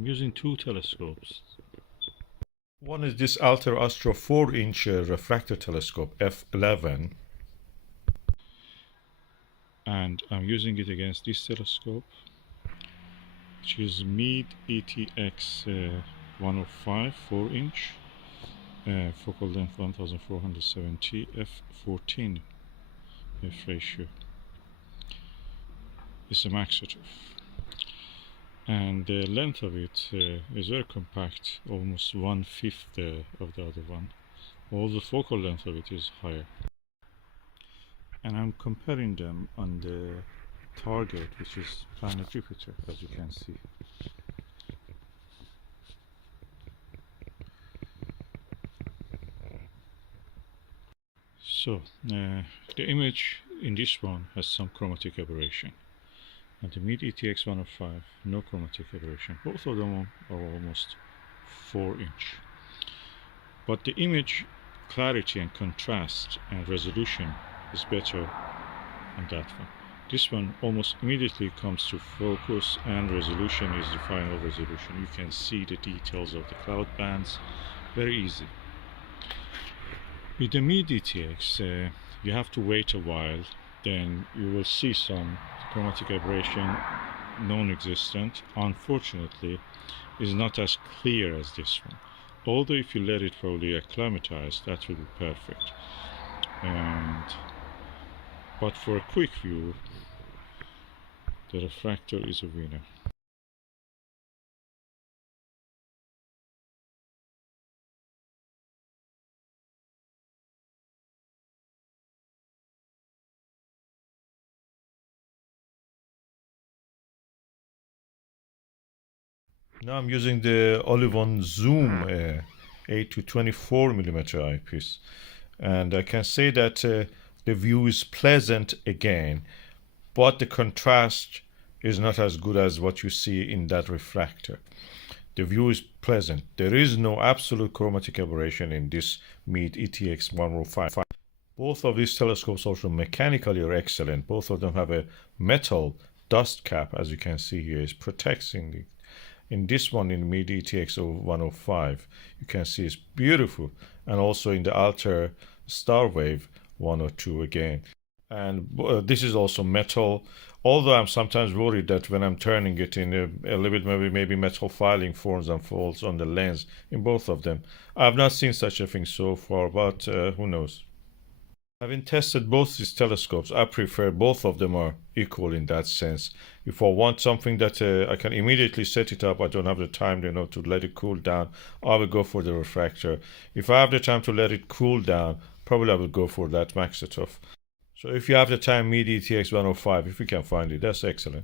I'm using two telescopes. One is this Altair Astro 4-inch refractor telescope f11, and I'm using it against this telescope, which is Meade ETX 105 4-inch, focal length 1470 f14 f ratio. It's a Maksutov, and the length of it is very compact, almost 1/5 of the other one. All the focal length of it is higher. And I'm comparing them on the target, which is planet Jupiter, as you can see. So the image in this one has some chromatic aberration, and the Meade ETX 105 no chromatic aberration. Both of them are almost 4-inch, but the image clarity and contrast and resolution is better on that one. This one almost immediately comes to focus, and resolution is the final resolution. You can see the details of the cloud bands very easy. With the Meade ETX you have to wait a while, then you will see some chromatic aberration, non-existent. Unfortunately, is not as clear as this one, although if you let it probably acclimatize, that will be perfect. But for a quick view, the refractor is a winner. Now I'm using the Olivon Zoom 8 to 24 millimeter eyepiece, and I can say that the view is pleasant again, but the contrast is not as good as what you see in that refractor. The view is pleasant. There is no absolute chromatic aberration in this Meade ETX 105. Both of these telescopes also mechanically are excellent. Both of them have a metal dust cap, as you can see here, is protecting it. In this one, in Meade ETX 105, you can see it's beautiful, and also in the Altair Starwave 102 again. And this is also metal, although I'm sometimes worried that when I'm turning it in a little bit, maybe metal filing forms and falls on the lens in both of them. I've not seen such a thing so far, but who knows. Having tested both these telescopes, I prefer both of them are equal in that sense. If I want something that I can immediately set it up, I don't have the time, to let it cool down, I will go for the refractor. If I have the time to let it cool down, probably I will go for that Maksutov. So if you have the time, Meade ETX 105, if you can find it, that's excellent.